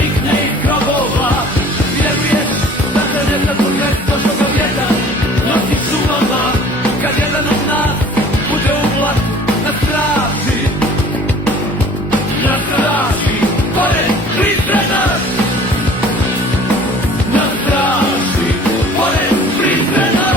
zniknie ich grobowa. Wieluje znaczenie przed to kobieta nosi szumama. Kad jedan od nas bude u vlaku na straži, pored Prizrena. Na straži, pored Prizrena.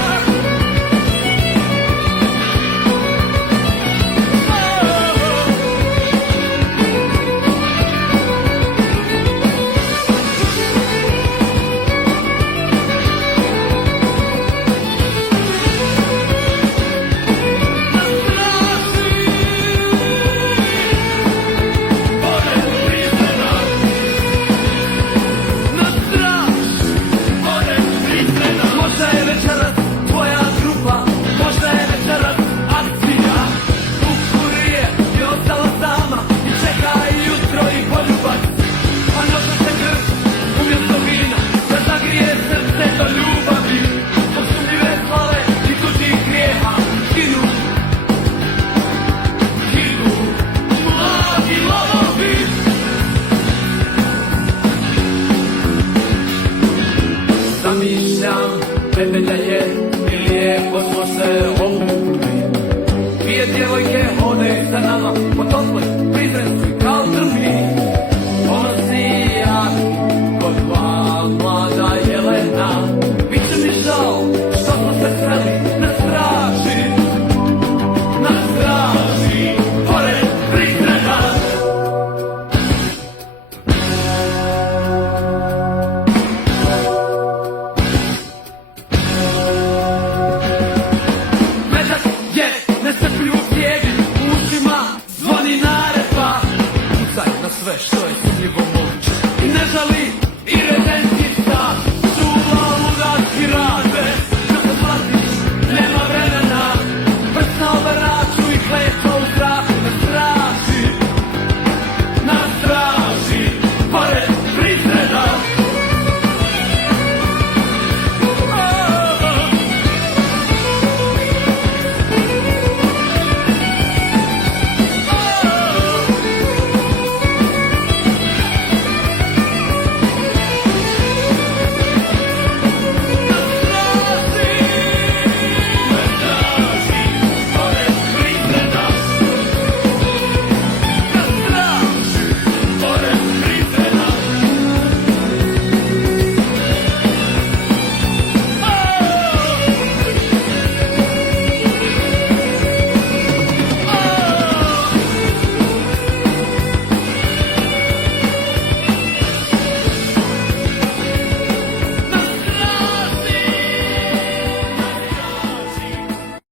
Zamišljam tebe da je i lijepo smo se obukli. Dvije djevojke hode za nama po toploj Prizrenskoj